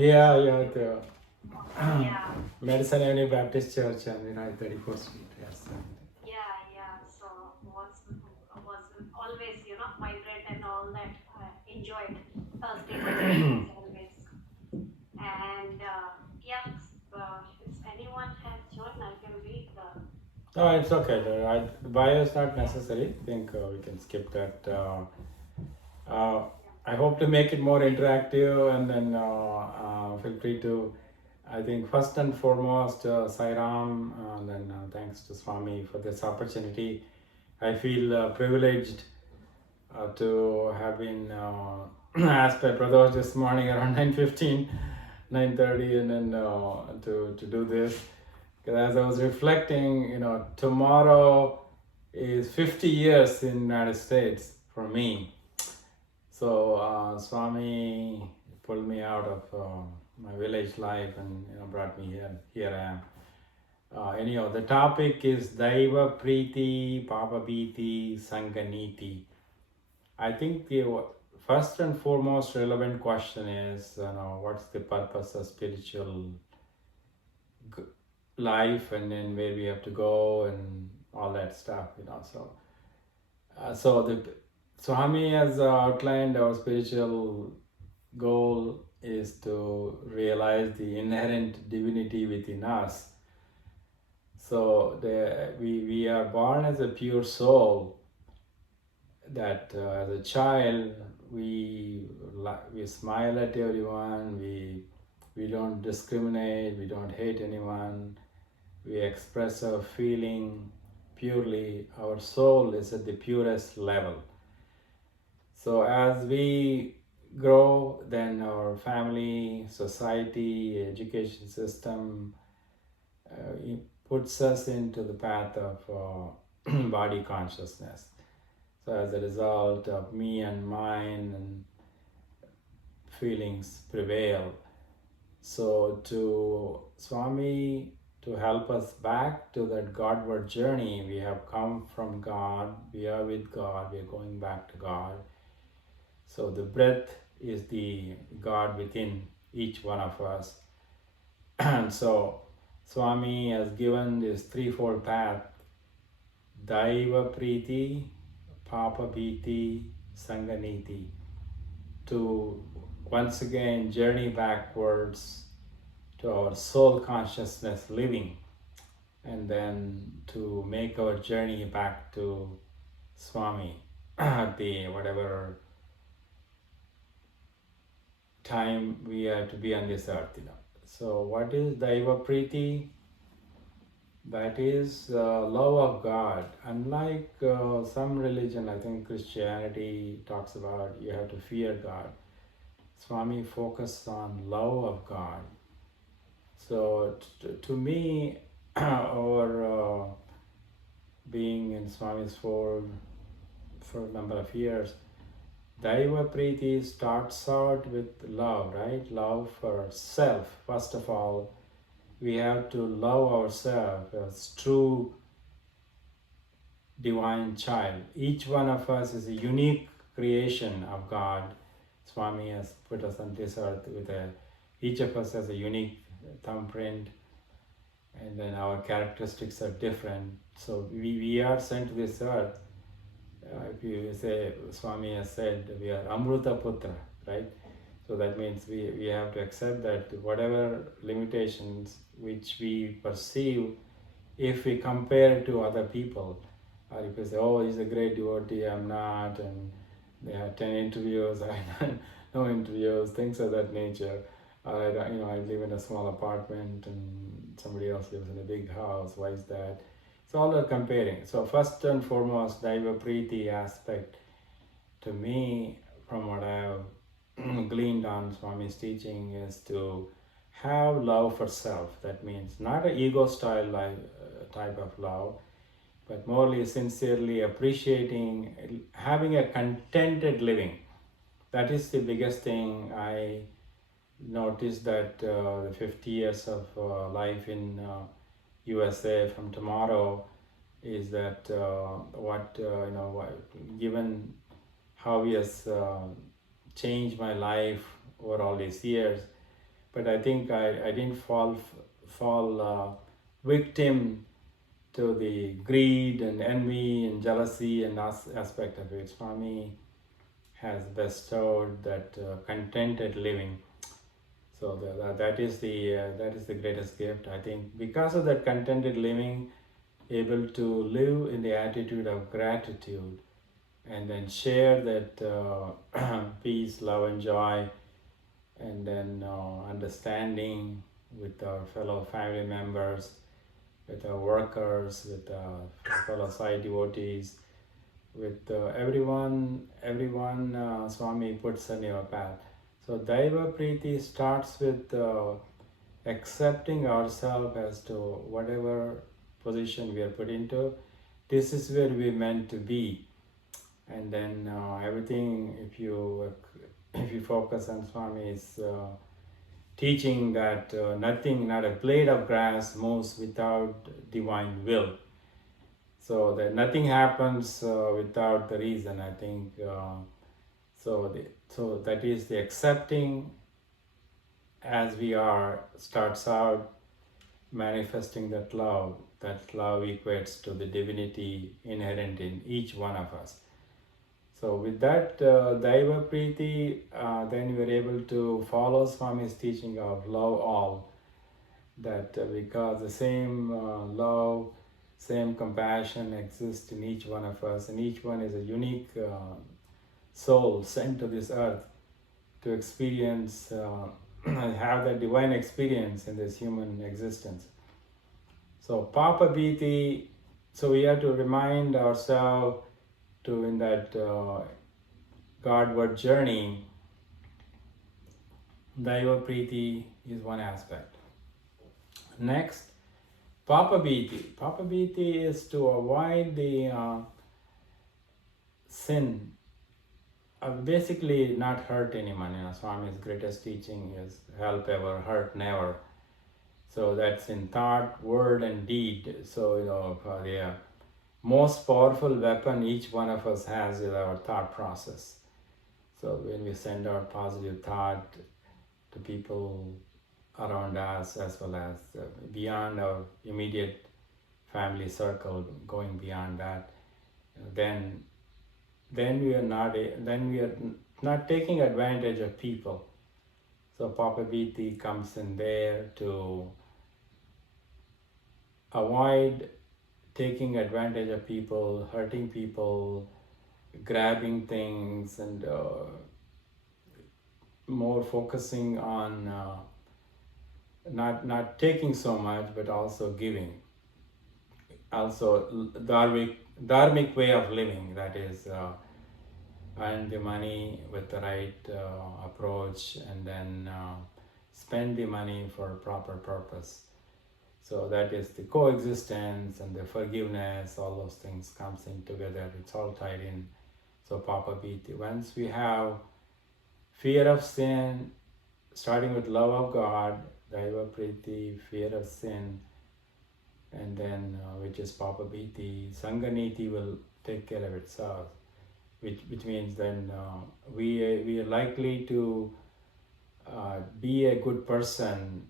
Yeah, the Yeah, Medicine Avenue Baptist Church on the right 34th Street. Yes. yeah. So was always vibrant and all that. Enjoyed Thursday night as always. And yeah, if anyone has joined, I can read the. No, it's okay. The bio is not necessary. I think we can skip that. Uh, I hope to make it more interactive, and then feel free to. I think first and foremost, Sai Ram, and then thanks to Swami for this opportunity. I feel privileged to have been asked by brothers this morning around 9:15, 9:30, and then to do this. Because as I was reflecting, tomorrow is 50 years in the United States for me. So Swami pulled me out of my village life and brought me here. Here I am. Anyhow, the topic is Divya Preethi, Papa Bheethi, Sanga Neethi. I think the first and foremost relevant question is, what's the purpose of spiritual life, and then where we have to go and all that stuff. So the Swami has outlined our spiritual goal is to realize the inherent divinity within us. So we are born as a pure soul that as a child we smile at everyone, we don't discriminate, we don't hate anyone, we express our feeling purely. Our soul is at the purest level. So as we grow, then our family, society, education system puts us into the path of body consciousness. So as a result of me and mine and feelings prevail. So to Swami, to help us back to that Godward journey, we have come from God, we are with God, we are going back to God. So the breath is the God within each one of us. And so Swami has given this threefold path: Daiva Preeti, Papa Bheethi, Sanga Neethi, to once again journey backwards to our soul consciousness living, and then to make our journey back to Swami at the whatever time we have to be on this earth. So what is Daiva Preeti? That is love of God. Unlike some religion, I think Christianity talks about you have to fear God. Swami focused on love of God. So to me, our being in Swami's fold for a number of years, Daiva Preeti starts out with love, right? Love for self. First of all, we have to love ourselves as true divine child. Each one of us is a unique creation of God. Swami has put us on this earth with each of us has a unique thumbprint, and then our characteristics are different. So we are sent to this earth. If you say, Swami has said, we are Amruta Putra, right? So that means we have to accept that whatever limitations which we perceive, if we compare to other people, or if we say, oh, he's a great devotee, I'm not, and they have 10 interviews, I have no interviews, things of that nature. I live in a small apartment and somebody else lives in a big house. Why is that? It's all about comparing. So first and foremost, Daiva Preeti aspect to me, from what I have gleaned on Swami's teaching, is to have love for self. That means not an ego style type of love, but morely, sincerely appreciating, having a contented living. That is the biggest thing. I noticed that the 50 years of life in USA from tomorrow is that given how he has changed my life over all these years, but I think I didn't fall victim to the greed and envy and jealousy and aspect of it. Swami has bestowed that contented living. So that is the greatest gift, I think. Because of that contented living, able to live in the attitude of gratitude, and then share that peace, love, and joy, and then understanding with our fellow family members, with our workers, with our fellow Sai devotees, with everyone Swami puts on your path. So Daiva Preethi starts with accepting ourselves as to whatever position we are put into. This is where we're meant to be, and then everything. If you focus on Swami's teaching that nothing, not a blade of grass, moves without divine will. So that nothing happens without the reason. I think so that is the accepting as we are starts out manifesting that love. That love equates to the divinity inherent in each one of us. So with that Daiva Preethi, then we are able to follow Swami's teaching of love all. That because the same love, same compassion exists in each one of us, and each one is a unique soul sent to this earth to experience, have that divine experience in this human existence. So Papa Bheethi, so we have to remind ourselves to in that Godward journey, Daiva Preethi is one aspect. Next, Papa Bheethi. Papa Bheethi is to avoid the sin, basically not hurt anyone. Swami's greatest teaching is help ever, hurt never. So that's in thought, word, and deed. So the most powerful weapon each one of us has is our thought process. So when we send out positive thought to people around us, as well as beyond our immediate family circle, going beyond that, then we are not taking advantage of people. So Papa Bheethi comes in there to avoid taking advantage of people, hurting people, grabbing things, and more focusing on not taking so much, but also giving. Also, dharmic way of living, that is earn the money with the right approach, and then spend the money for a proper purpose. So that is the coexistence and the forgiveness, all those things comes in together, it's all tied in. So Papa Bheethi, once we have fear of sin, starting with love of God, Daiva Preethi, fear of sin, and then which is Papa Bheethi, Sanga Neethi will take care of itself, which means then we are likely to be a good person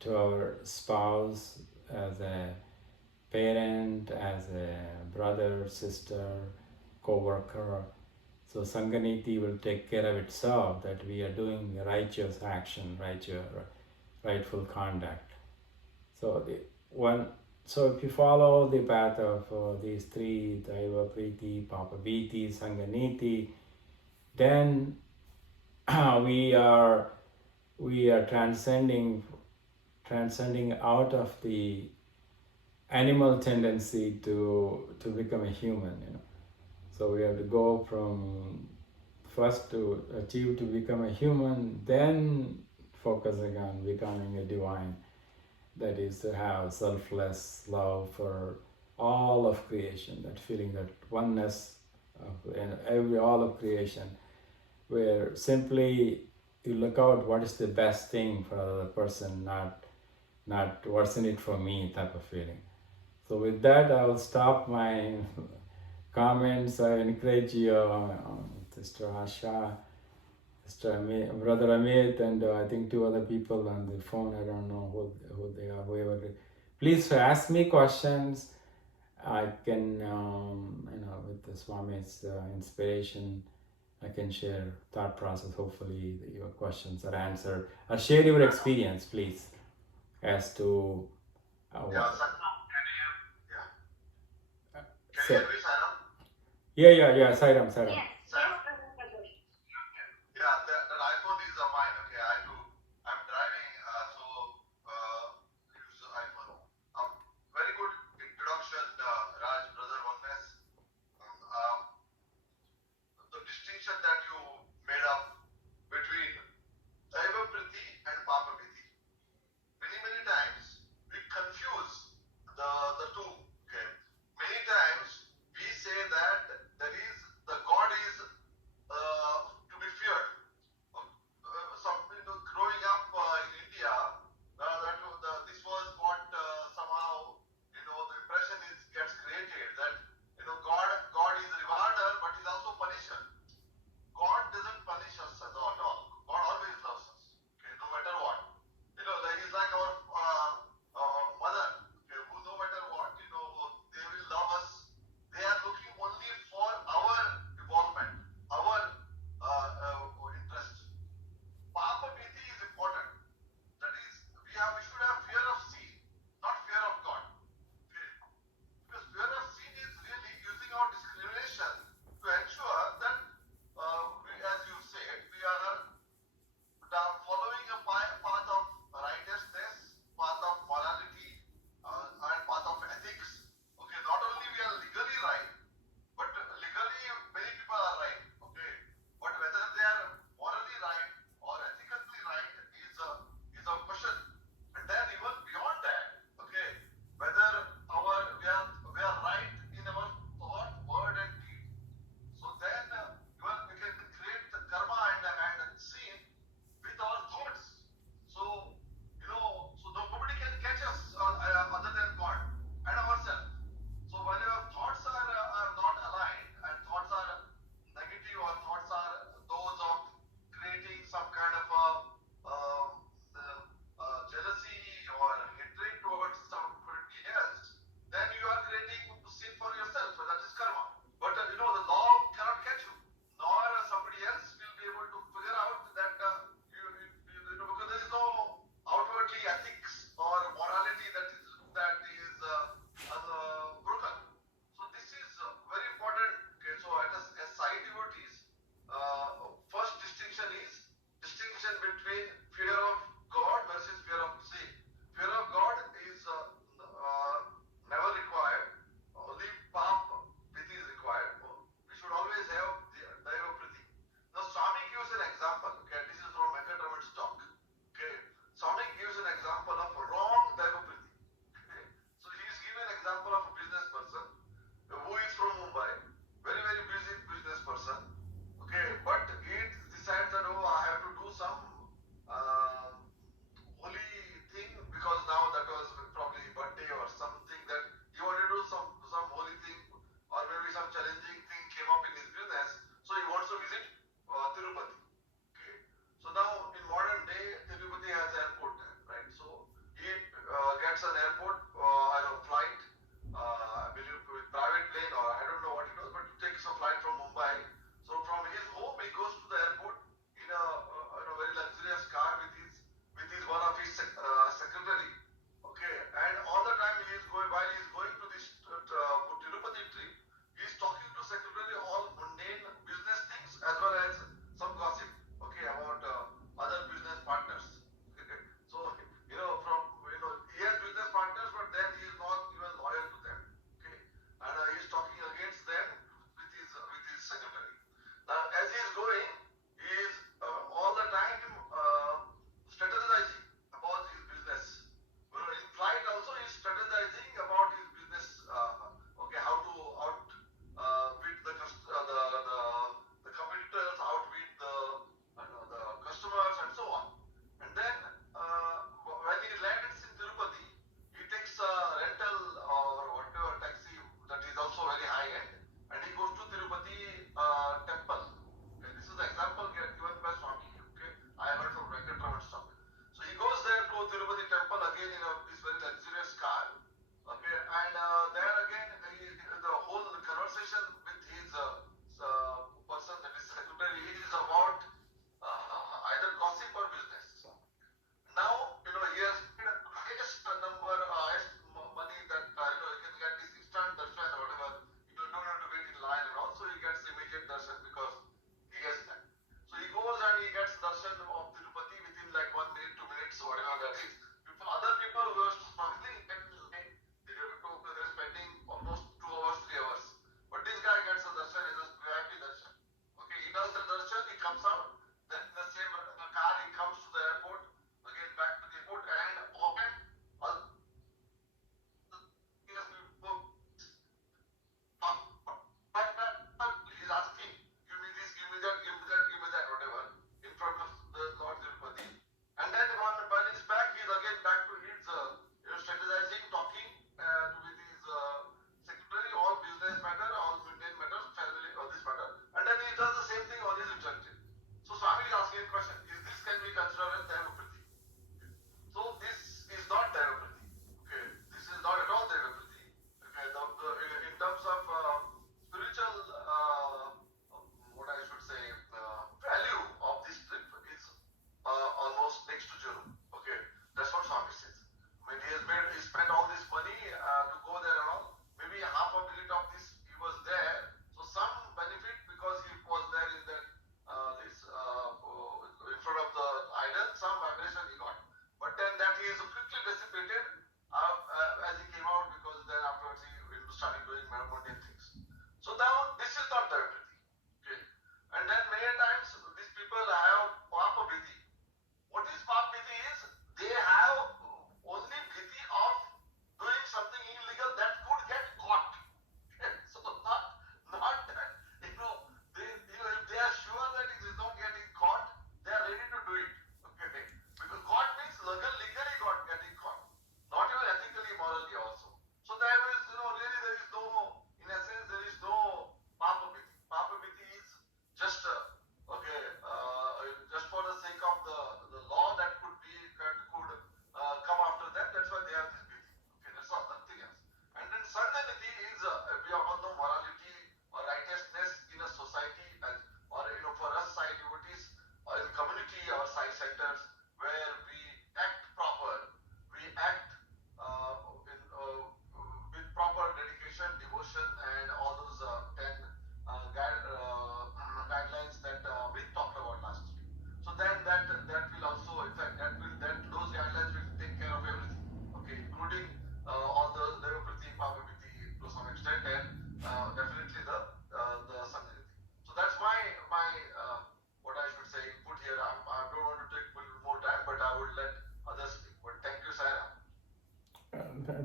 to our spouse, as a parent, as a brother, sister, co-worker. So Sanga Neethi will take care of itself, that we are doing righteous action, rightful conduct. So if you follow the path of these three, Daiva Preethi, Papa Bheethi, Sanga Neethi, then we are transcending out of the animal tendency to become a human. So we have to go from first to achieve to become a human, then focusing on becoming a divine. That is to have selfless love for all of creation, that feeling, that oneness of all of creation, where simply you look out what is the best thing for another person, not what's in it for me type of feeling. So with that, I will stop my comments. I encourage you, Sister Asha, Brother Amit, and I think two other people on the phone. I don't know who they are, whoever. Please ask me questions. I can, with the Swami's inspiration, I can share thought process. Hopefully, your questions are answered. Share your experience, please, as to Yeah, Satnam, can you hear? Yeah. Can you so, hear me, Saram? yeah, Sairam. Yes, Saram? Prabhu. Yeah, that iPhone is mine. Okay, I'm driving, use iPhone. Very good introduction, Raj, brother oneness. The distinction that you made up between Divya Preethi and Papa Bheethi. Many times we confuse the two. Okay, many times we say that there is the God is to be feared,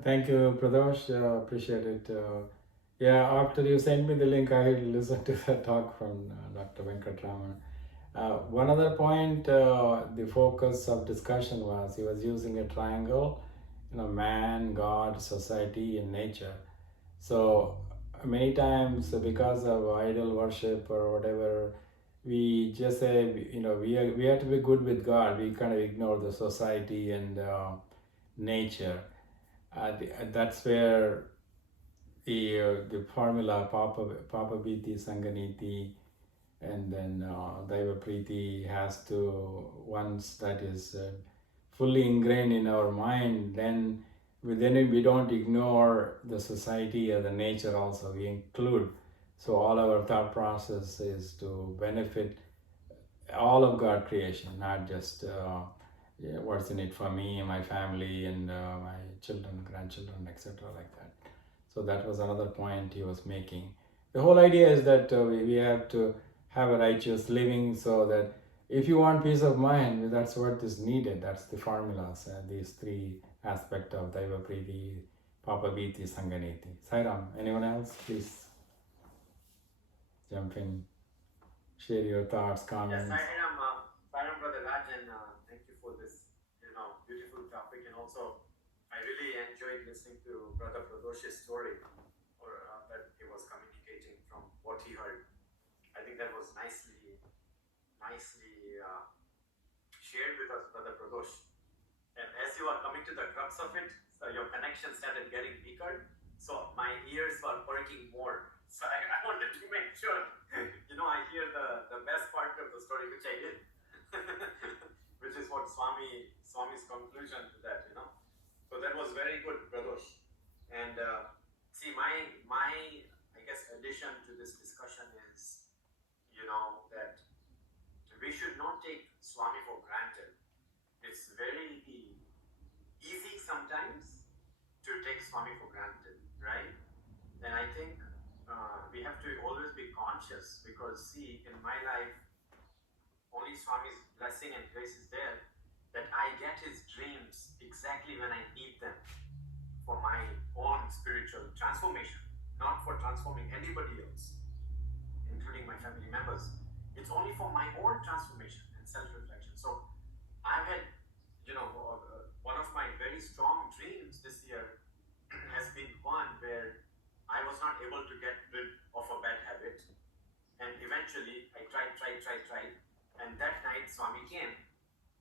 Thank you, Pradosh. Appreciate it. Yeah, after you sent me the link, I listened to the talk from Dr. Venkatraman. One other point, the focus of discussion was he was using a triangle, man, God, society, and nature. So many times, because of idol worship or whatever, we just say, we have to be good with God. We kind of ignore the society and nature. That's where the formula Papa Bheethi, Sanga Neethi, and then Divya Preethi has to, once that is fully ingrained in our mind, then we don't ignore the society or the nature also. We include. So all our thought process is to benefit all of God creation, not just what's in it for me and my family and my children, grandchildren, etc. like that. So that was another point he was making. The whole idea is that we have to have a righteous living, so that if you want peace of mind, that's what is needed. That's the formulas, these three aspects of Daiva Preeti, Papa Bheethi, Sanga Neethi. Sairam, anyone else? Please jump in, share your thoughts, comments. Yes, Sairam Brother Raj, and thank you for this, beautiful topic. And also, I really enjoyed listening to Brother Pradosh's story, or that he was communicating from what he heard. I think that was nicely shared with us, Brother Pradosh. And as you are coming to the crux of it, so your connection started getting weaker. So my ears were perking more. So I wanted to make sure, I hear the best part of the story, which I did, which is what Swami's conclusion to that, So that was very good, Pradosh. And see, my I guess addition to this discussion is, that we should not take Swami for granted. It's very easy sometimes to take Swami for granted, right? And I think we have to always be conscious, because see, in my life, only Swami's blessing and grace is there, that I get his dreams exactly when I need them for my own spiritual transformation, not for transforming anybody else, including my family members. It's only for my own transformation and self-reflection. So I've had, one of my very strong dreams this year has been one where I was not able to get rid of a bad habit. And eventually I tried. And that night Swami came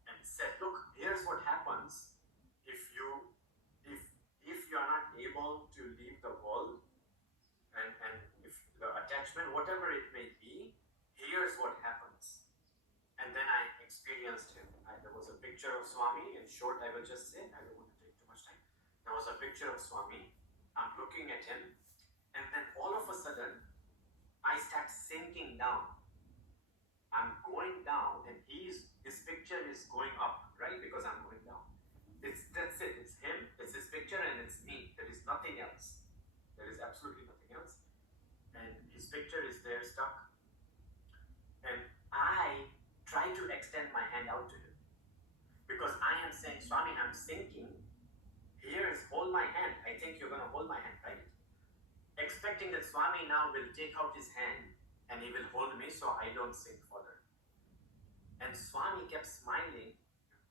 and said, look, here's what happens if you are not able to leave the world, and if the attachment, whatever it may be, here's what happens. And then I experienced him. There was a picture of Swami. In short, I will just say, I don't want to take too much time. There was a picture of Swami. I'm looking at him, and then all of a sudden, I start sinking down. I'm going down, and his picture is going up, right? Because I'm going down. That's it. It's him, it's his picture, and it's me. There is nothing else. There is absolutely nothing else. And his picture is there stuck. And I try to extend my hand out to him, because I am saying, Swami, I'm sinking. Here is, hold my hand. I think you're going to hold my hand, right? Expecting that Swami now will take out his hand and he will hold me so I don't sink further. And Swami kept smiling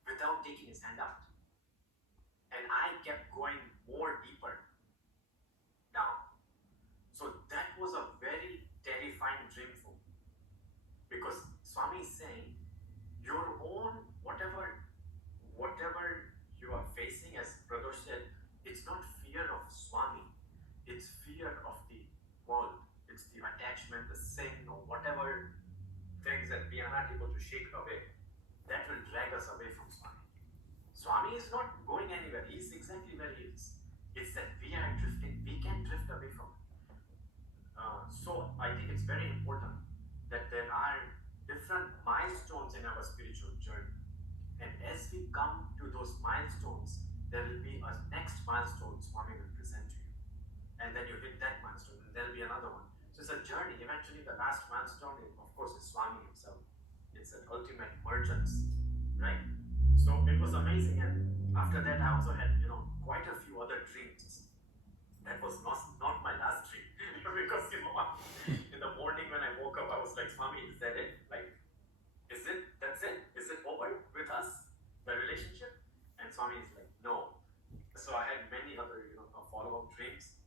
without taking his hand out. And I kept going more deeper down. So that was a very terrifying dream for me. Because Swami is saying, your own, whatever you are facing, as Pradosh said, it's not fear of Swami. It's fear of the world. It's the attachment, the sin, or whatever things that we are not able to shake away. That will drag us away from Swami. Swami is not going anywhere. He is exactly where he is. It's that we are drifting. We can drift away from it. So I think it's very important that there are different milestones in our spiritual journey. And as we come to those milestones, there will be a next milestone Swami will present to you. And then you hit that milestone, and there will be another one. So it's a journey. Eventually, the last milestone, of course, is Swami himself. It's an ultimate emergence, right? So it was amazing. And after that, I also had, quite a few other dreams. that was not my last dream. Because in the morning when I woke up, I was like, Swami, is that it? Like, is it? That's it? Is it over with us, the relationship? And Swami is like, no. So I had many other follow-up dreams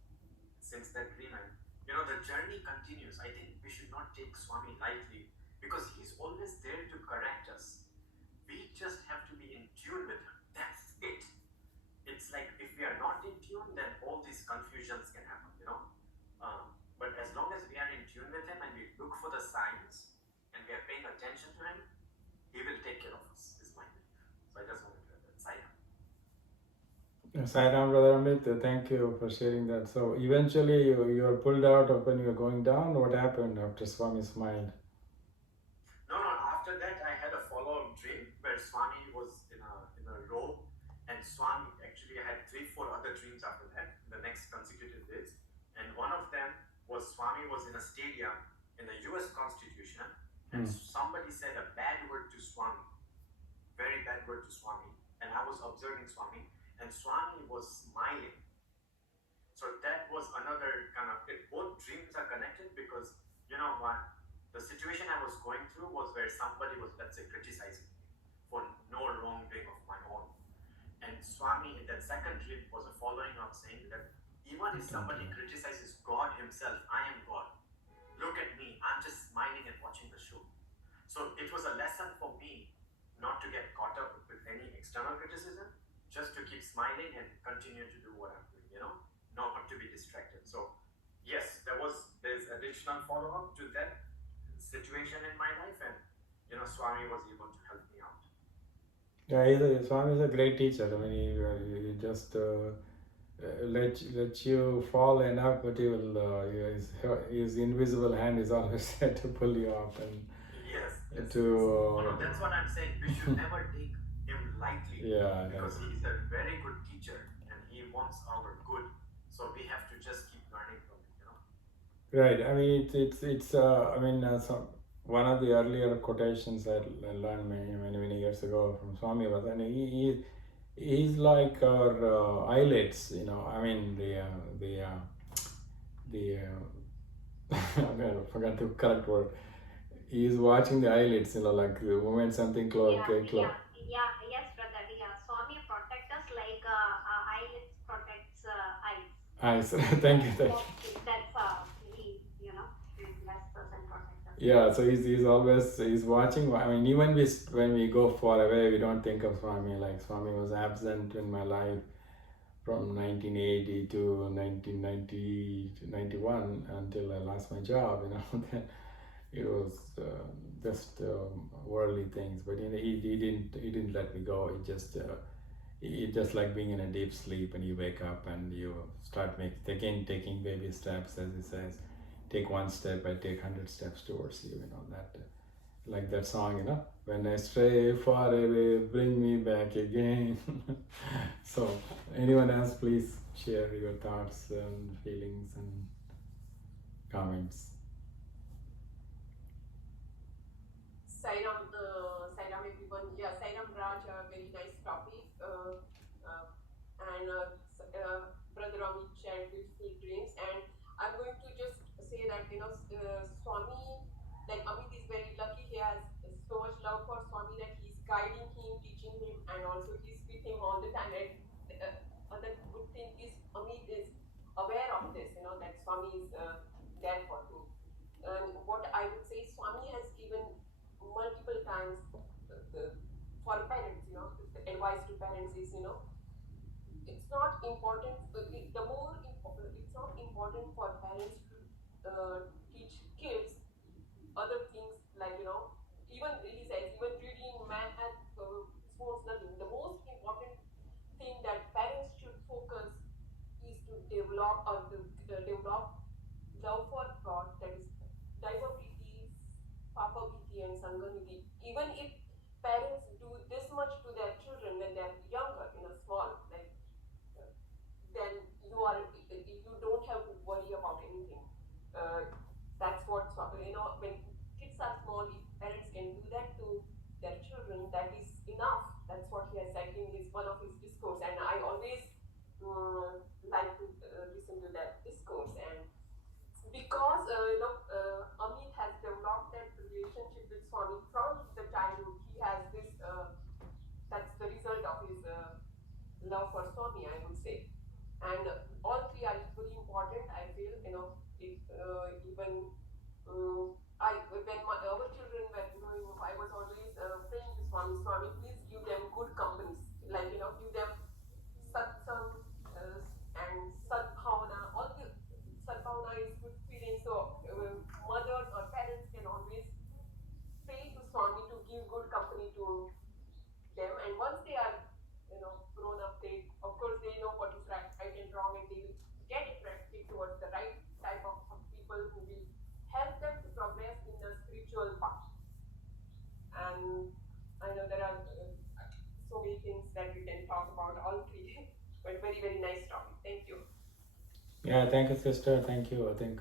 since that dream, and the journey continues. I think we should not take Swami lightly, because he's always there to correct us. We just have to be in tune with him. That's it. It's like if we are not in tune, then all these confusions can happen, but as long as we are in tune with him and we look for the signs and we are paying attention to him, he will take care of us, is my belief. So I just wanted to add that. Sai Ram, Brother Amit, thank you for sharing that. So eventually you were pulled out of when you were going down. What happened after Swami smiled? No, after that I had a follow-up dream where Swami was in a robe, and Swami, actually I had 3-4 other dreams after that, in the next consecutive days. And one of them was Swami was in a stadium in the US Constitution, and somebody said a bad word to Swami, very bad word to Swami, and I was observing Swami, and Swami was smiling. So that was another kind of, both dreams are connected, because the situation I was going through was where somebody was, let's say, criticizing me for no wrongdoing of my own. And Swami in that second dream was a following up, saying that even if somebody criticizes God himself, I am God. Look at me, I'm just smiling and watching the show. So it was a lesson for me not to get caught up with any external criticism, just to keep smiling and continue to do what I'm doing, not to be distracted. So yes, there's additional follow-up to that situation in my life, and Swami was able to help me out. Yeah, Swami is a great teacher. I mean, he just let you fall enough, but he will. His invisible hand is always there to pull you up and yes. to. That's what I'm saying. We should never take him lightly. Yeah, because he is a very good teacher and he wants our good. So we have to just keep learning from him. Right. I mean, it's. I mean, one of the earlier quotations I learned many years ago from Swami was, and he's like our eyelids. I mean I forgot the correct word. He's watching the eyelids. Like the moment something close. Yes, brother. Yeah, Swami protect us like eyelids protects eyes. Thank you. That's he bless us and protect us. Yeah, so he's watching. I mean, even when we go far away, we don't think of Swami. Like Swami was absent in my life from 1980 to 1990 to 91 until I lost my job. Then it was just worldly things. But he didn't let me go. It just like being in a deep sleep, and you wake up and you start taking baby steps, as he says. Take one step, I take 100 steps towards you. That like that song. When I stray far away, bring me back again. So, anyone else, please share your thoughts and feelings and comments. Sairam, everyone. Yeah, Sairam Raj, very nice topic. And Brother Amit shared beautiful dreams. And I'm going to just say that, Swami, like Amit is very lucky. He has so much love for Swami that he's guiding him, teaching him, and also he's with him all the time. And other good thing is Amit is aware of this, that Swami is there for him. And what I would say, Swami has given multiple times for parents, the advice to parents is, it's not important. It's not important for parents to teach kids other things like even he says even reading, math, sports, nothing. The most important thing that parents should focus is to develop develop love for God. That is Divya Preethi, Papa Bheethi, and Sanga Neethi. Even if parents do this much to their children when they're younger, small, like then you don't have to worry about anything. That's what when kids are small, if parents can do that to their children, that is enough. That's what he has said in one of his discourse, and I always like to listen to love for Swami, I would say. And all three are equally important, I feel. Even when our children were growing up, I was always praying to Swami, Swami, please give them good companies, like give them satsang and sadbhavana. All the sadbhavana is good feeling. So mothers or parents can always pray to Swami to give good company to them. And once they are grown up, they of course they know what is right and wrong, and they will get attracted towards the right type of people who will help them to progress in the spiritual path. And I know there are so many things that we can talk about all three, but very, very nice topic. Thank you. Yeah, thank you, sister. Thank you. I think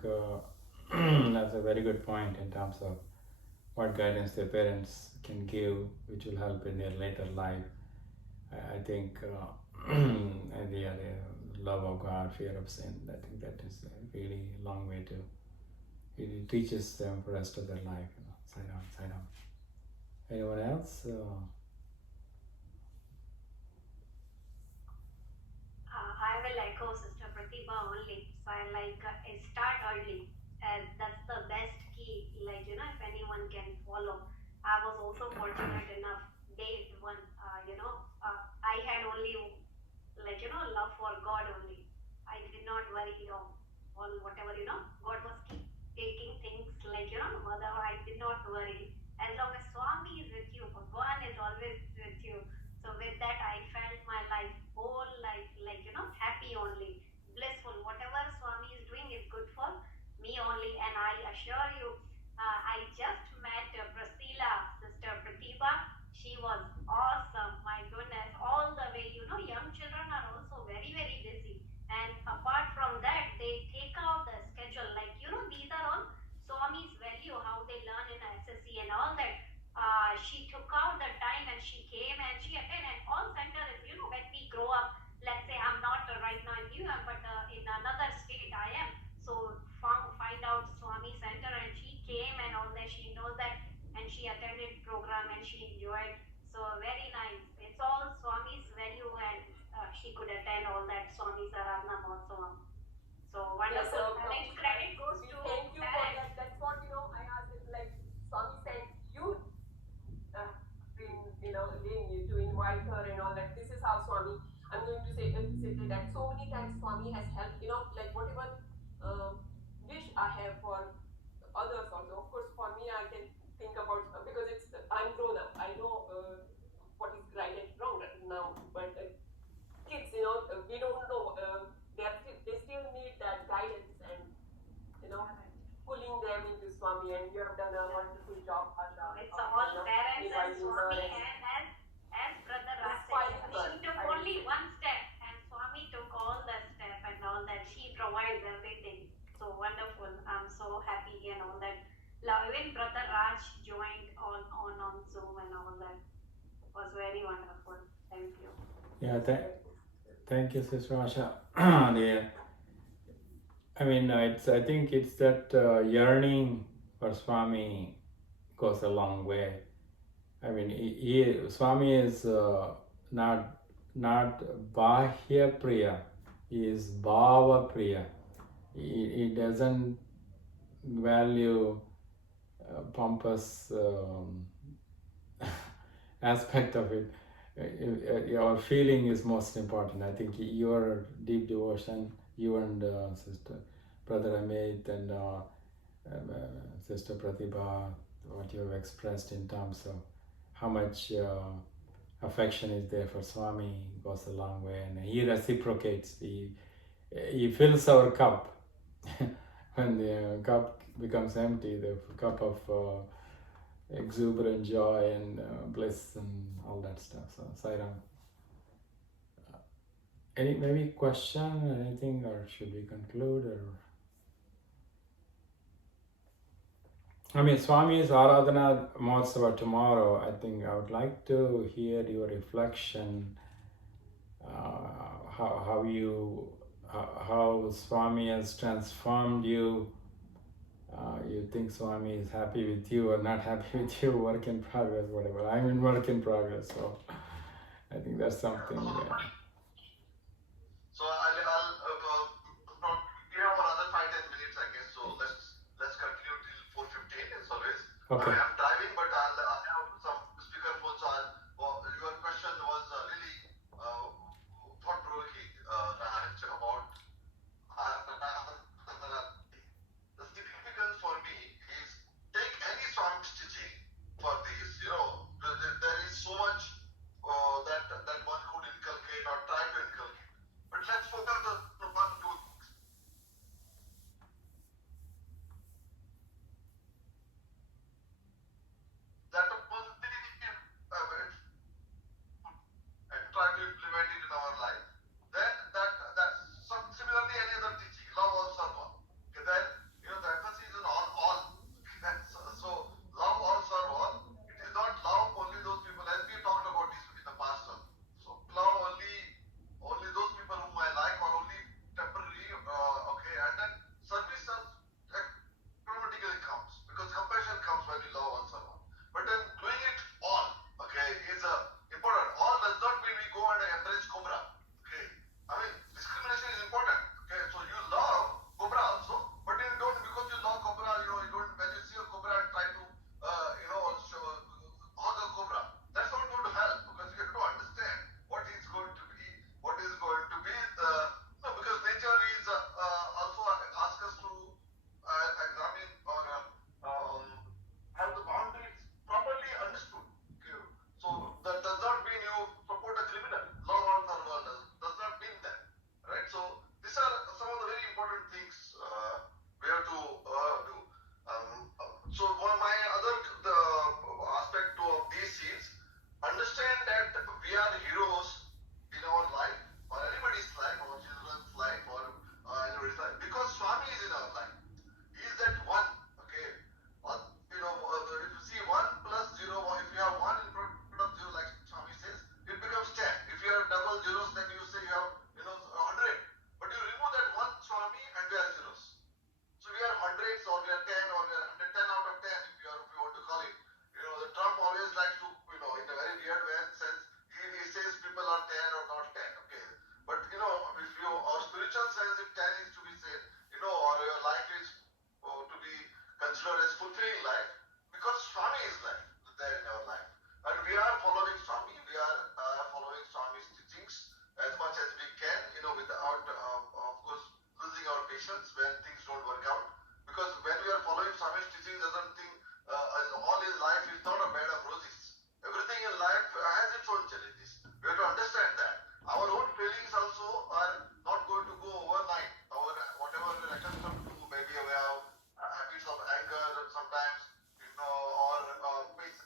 that's a very good point in terms of what guidance their parents can give, which will help in their later life. I think the love of God, fear of sin, I think that is a really long way to, it teaches them for the rest of their life, side on, side on. Anyone else? I will echo Sister Pratibha only. So I start early. That's the best key. If anyone can follow. I was also fortunate enough. Day one, I had only love for God only. I did not worry on all whatever God was keep taking things mother. I did not worry. As long as Swami is with you, Bhagwan is always with you. So with that, I felt my whole life, happy only, blissful. Whatever Swami is doing is good for me only. And I assure you, I just met Priscilla, Sister Pratibha. She was awesome. My goodness, all the way. Young children are also very, very busy. And apart from that, they take out the schedule. These are all Swami's value, how they learn in SSC and all that. She took out the time and she came and she attended. All center is, when we grow up, let's say I'm not right now in New York, but in another state I am. So find out Swami Center, and she came and all that. She knows that, and she attended program and she enjoyed. So very nice. It's all Swami's value, and she could attend all that Swami Saradhana Mahotsavam. So wonderful. Yes, Next credit goes to thank you for parents. that. That's what I asked. Swami sent you to invite her and all that. This is how Swami, I'm going to say that so many times Swami has helped, whatever wish I have for others also. Of course, for me, I can think about, because I'm grown up. I know what is right and wrong right now. But kids, we don't know. They still need that guidance and, pulling them into Swami. And you have done a wonderful job, Asha. It's all parents and Swami, and as Brother Raj said, she took only one step, and Swami took all the step and all that. She provides everything. So wonderful. I'm so happy and all that. Even Brother Raj joined on Zoom and all that. It was very wonderful. Thank you. Yeah, thank you, Sister Asha. I think it's that yearning for Swami goes a long way. Swami is not Bahya Priya, he is Bhava Priya. He doesn't value pompous aspect of it. Your feeling is most important. I think your deep devotion, you and Sister Brother Amit and Sister Pratibha, what you have expressed in terms of how much affection is there for Swami goes a long way, and he reciprocates. He fills our cup. When the cup becomes empty, the cup of exuberant joy and bliss and all that stuff. So, Sairam. Any maybe question or anything, or should we conclude? Swami's Aradhana Mahotsava tomorrow. I think I would like to hear your reflection. How Swami has transformed you. You think Swami is happy with you or not happy with you, work in progress, whatever. I'm in work in progress, so I think that's something. So we have another 5-10 minutes, I guess. So let's continue till 4:15 as always. Okay. I'm driving, but I'll have some speaker phones on. Your question was really thought-provoking, Raj, about the significance for me is take any song stitching for this. There is so much that one could inculcate or try to inculcate. But let's focus on one, two things. That one thing and try to implement it in our life. Then similarly any other teaching, love all serve all. Okay, then the emphasis is on all. Okay, so love all serve all. It is not love only those people, as we talked about this in the past. So love only those people whom I like, or only temporarily. Okay, and then service automatically comes, because compassion comes when you love all serve all. But then doing it all, okay, is important. All does not mean we go and embrace Cobra. Okay, I mean discrimination is important. Okay, so you love Cobra also, but you don't, because you love Cobra. You don't, when you see a Cobra and try to hug a Cobra. That's not going to help, because you have to understand what is going to be. What is going to be no, because nature is also ask us to examine or have the boundaries properly understood. Okay. So that does not mean you support a criminal. Love all serve all does not mean that, right? So these are some of the very important things we have to do. So my other aspect of this is understand that we are heroes in our life, or anybody's life, or children's life, or anybody's life, because Swami is in our life. He is that one. Okay. If you see 1 plus 0, if you have 1 in front of 0, like Swami says, it becomes 10. If you have double zeros, then you say you have 100. But you remove that one Swami and we are zeros. So we are hundreds, or we are 10, or we are 110 out of 10, if you want to call it. The Trump always likes to, in a very weird way, sense, he says people are 10 or not 10. Okay. But if our spiritual sense, if 10 is to be said, or your life is to be considered as fulfilling life, because Swami is there in our life. And we are following Swami, we are following Swami's teachings as much as we can, without, of course, losing our patience when things don't work out. Because when we are following Swami's teachings, doesn't think all his life is not a bed of roses. Everything in life has its own challenges. We have to understand that. Our own feelings also are not going to go overnight. Whatever we're accustomed to, maybe we have habits of anger sometimes, or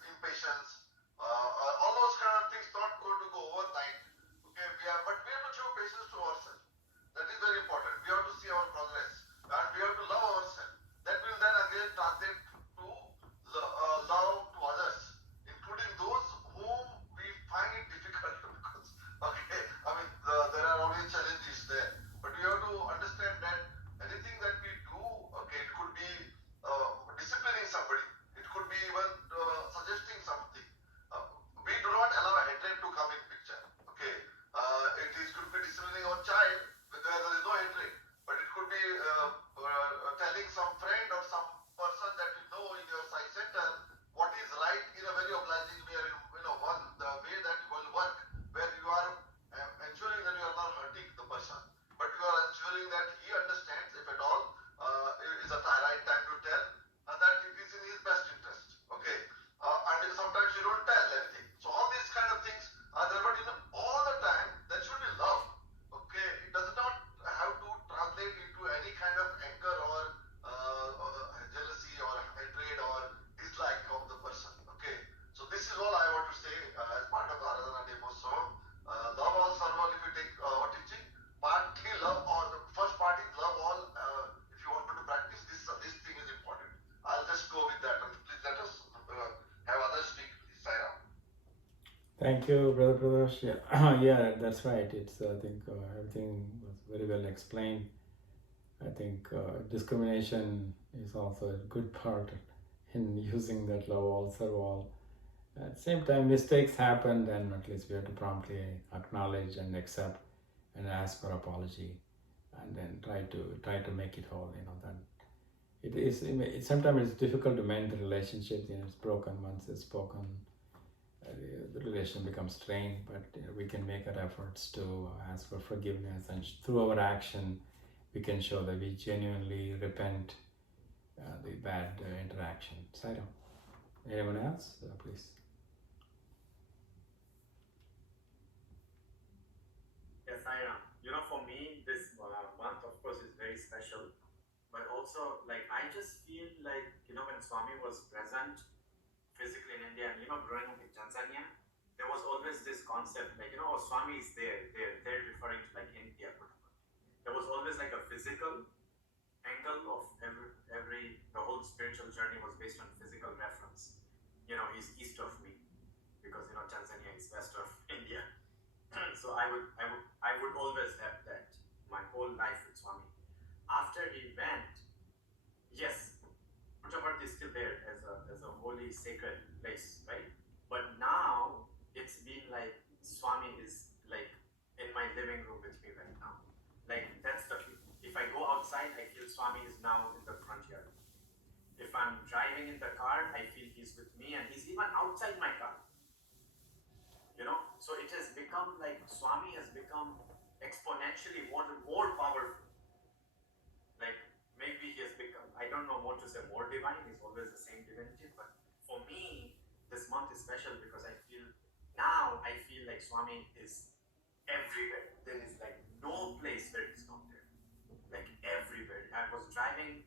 impatience, all those kind of things not going to go overnight. Okay, but we have to show patience to ourselves. That is very important. We have to see our progress, and we have to love ourselves. That will then again translate to love to others, including those whom we find it difficult. Because, okay, I mean, there are always challenges there. But we have to understand that anything that we do, okay, it could be disciplining somebody. It could be even suggesting something. We do not allow hatred to come in picture. Okay, could be disciplining our child where there is no hatred, but it could be telling some friend or some person that you know in your science center what is right in a very obliging way, the way that will work, where you are ensuring that you are not hurting the person, but you are ensuring that he understands, if at all, is the right time to tell, that it is in his best interest. Okay, and sometimes you don't tell anything. So all these kind of things are there, but all the time there should be love. Okay, it does not have to translate into any kind of anger or jealousy or hatred or dislike of the person. Okay, so this is all I want to say as part of the Aradhana Demo song. Love all, serve all. If you take our teaching, partly love all. The first part is love all. If you want to practice this thing is important. I'll just go with that, and please let us have others speak. Please, Saira. Thank you, Brother Pradosh. Yeah, yeah, that's right. It's I think everything was very well explained. I think discrimination is also a good part in using that love all, serve all. At the same time, mistakes happen, then at least we have to promptly acknowledge and accept and ask for apology, and then try to make it whole. That it is. Sometimes it's difficult to mend the relationship. It's broken once it's broken. The relation becomes strained, but we can make our efforts to ask for forgiveness, and through our action, we can show that we genuinely repent the bad interaction. Saira, anyone else? Please. Yes, for me, this month, of course, is very special. But also, I just feel like, when Swami was present physically in India, and, growing up in Tanzania, there was always this concept, oh, Swami is there. They're referring to, India. There was always, a physical angle of the whole spiritual journey was based on physical reference. He's east of me, because, Tanzania is west of India. So I would always have that my whole life with Swami. After he went, yes, Puttaparthi is still there as a holy sacred place, right? But now it's been like Swami is in my living room with me right now. That's if I go outside, I feel Swami is now in the front yard. If I'm driving in the car, I feel he's with me, and he's even outside my car. So it has become Swami has become exponentially more powerful. Maybe he has become, I don't know what to say, more divine. He's always the same divinity, but for me, this month is special because I feel like Swami is everywhere. There is no place where he's not there. Everywhere. I was driving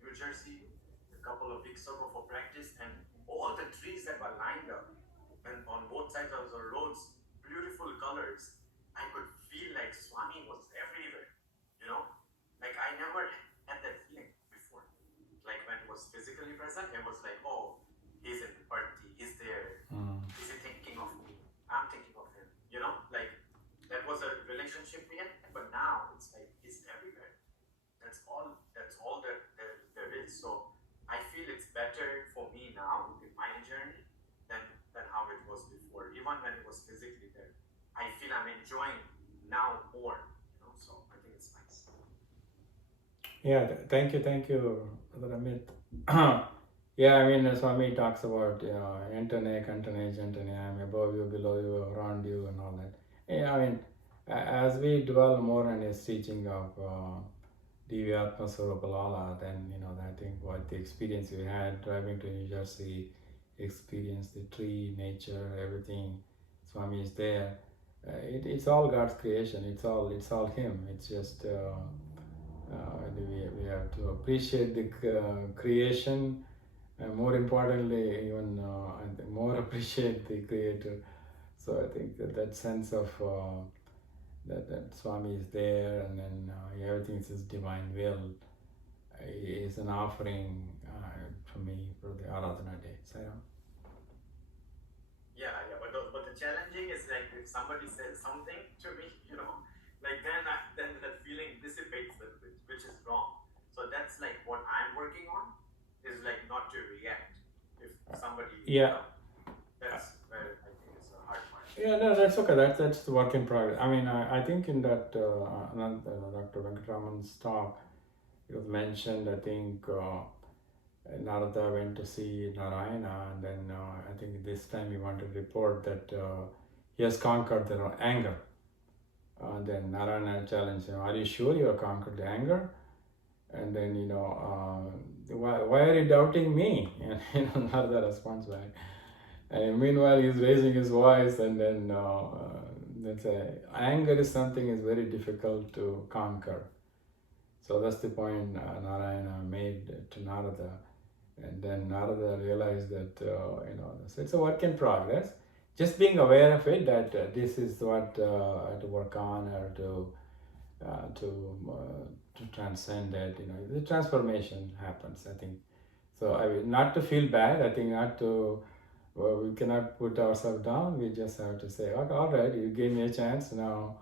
New Jersey a couple of weeks ago for practice, and all the trees that were lined up and on both sides of the roads, beautiful colors. I could feel like Swami was everywhere. I never had that feeling before. When he was physically present, it was oh, he's in the party, he's there. Is he thinking of me? I'm thinking of him. That was a relationship we had, but now it's he's everywhere. That's all that there is. So I feel it's better for me now in my journey than how it was before. Even when it was physically there, I feel I'm enjoying now more. So I think it's nice. Yeah, thank you, Brother Amit. Yeah, Swami talks about Antone, Kantane, Jantane, I'm above you, below you, around you, and all that. Yeah, as we dwell more on his teaching of Divya Preethi, then I think what the experience we had driving to New Jersey, experience the tree, nature, everything. Swami is there. It's all God's creation. It's all Him. It's just. We have to appreciate the creation, and more importantly, even more appreciate the Creator. So I think that sense of that Swami is there, and then everything is His divine will is an offering for me for the Aradhana day. So, yeah. But the challenging is if somebody says something to me, then that feeling dissipates a little bit, which is wrong. So that's what I'm working on is not to react if somebody. Yeah. That's where I think it's a hard part. Yeah, no, that's okay. That's the work in progress. I think in that Dr. Venkataraman's talk, it was mentioned. I think Narada went to see Narayana, and then I think this time he wanted to report that he has conquered the anger. Then Narayana challenged him, are you sure you have conquered the anger? And then, why are you doubting me? And Narada responds back. And meanwhile, he's raising his voice, and then let's say anger is something is very difficult to conquer. So that's the point Narayana made to Narada. And then Narada realized that, so it's a work in progress. Just being aware of it, that this is what to work on, or to transcend it. The transformation happens. I think so. Not to feel bad. I think not to. We cannot put ourselves down. We just have to say, okay, all right, you gave me a chance. Now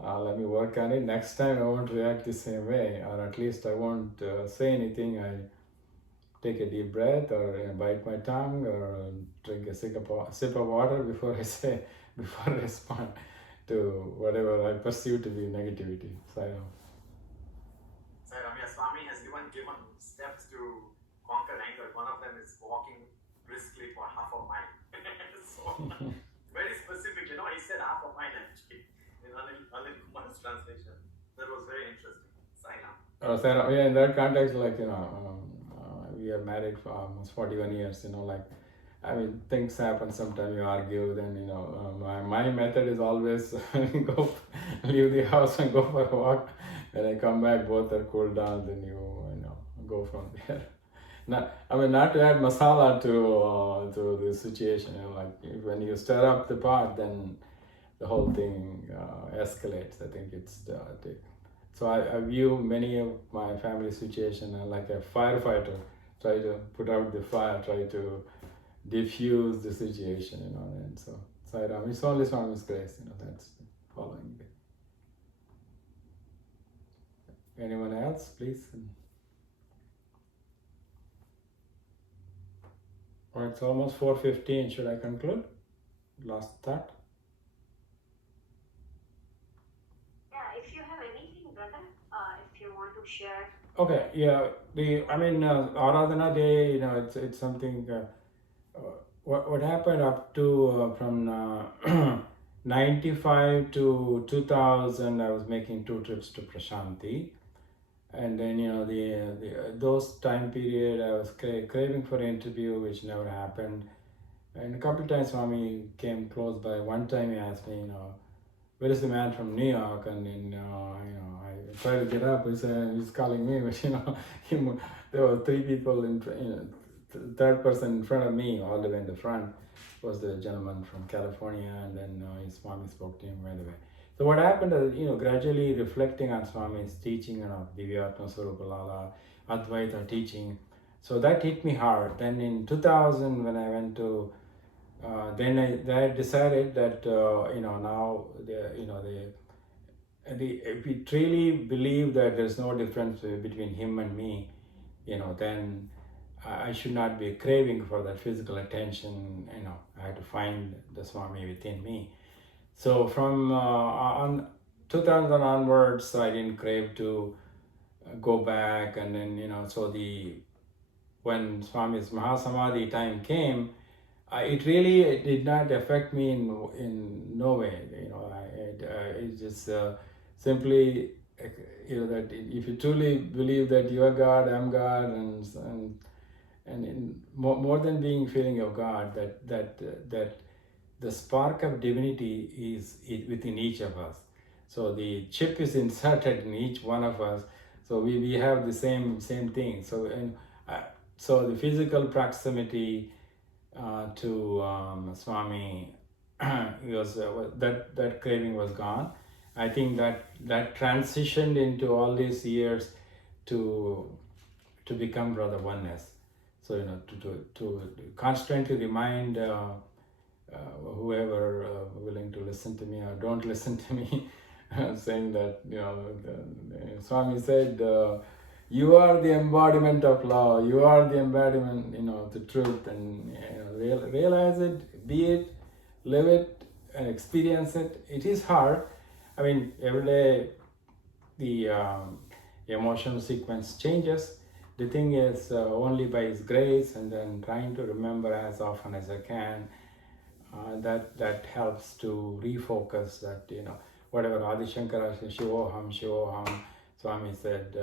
let me work on it. Next time I won't react the same way, or at least I won't say anything. I take a deep breath, or bite my tongue, or drink a sip of water before I respond. to whatever I perceive to be negativity. Sairam. So Ramya Swami has even given steps to conquer anger. One of them is walking briskly for half a mile. So very specific, he said half a mile actually in Anil Kumar's translation. That was very interesting. Sairam. Sairam, yeah, in that context, like, we are married for almost 41 years, like, I mean, things happen. Sometimes you argue. Then my method is always go leave the house and go for a walk. When I come back, both are cooled down. Then you go from there. Not to add masala to the situation. Like when you stir up the pot, then the whole thing escalates. I think so. I view many of my family situation like a firefighter. Try to put out the fire. Try to diffuse the situation, and so Sairam, it's only Swami's grace, that's following it. Anyone else, please? Or it's almost 4:15. Should I conclude? Last thought? Yeah, if you have anything, brother, if you want to share. Okay, yeah. Aradhana Day, it's something. What happened up to from 95 to 2000, I was making 2 trips to Prashanti, and then those time period I was craving for an interview, which never happened. And a couple of times Swami came close by. One time he asked me, where is the man from New York? And then I tried to get up. He said he's calling me, but there were 3 people the third person in front of me, all the way in the front, was the gentleman from California, and then his Swami spoke to him right away. So what happened is, gradually reflecting on Swami's teaching, Divya Swarupalala, Advaita teaching, so that hit me hard. Then in 2000, when I went to, then I decided that, now, if we truly believe that there's no difference between him and me, then I should not be craving for that physical attention. I had to find the Swami within me. So from on 2000 onwards, I didn't crave to go back. And then so when Swami's Mahasamadhi time came, it really did not affect me in no way. It just simply that if you truly believe that you are God, I'm God, and more than being feeling of God, that the spark of divinity is within each of us. So the chip is inserted in each one of us. So we have the same thing. So so the physical proximity to Swami was that craving was gone. I think that transitioned into all these years to become Brother Oneness. So to constantly remind whoever willing to listen to me or don't listen to me, saying that Swami said, you are the embodiment of love. You are the embodiment, the truth, and realize it, be it, live it, and experience it. It is hard. I mean, every day the emotional sequence changes. The thing is, only by His grace, and then trying to remember as often as I can. That helps to refocus. That whatever Adi Shankara said, Shivoham, Shivoham. Swami said.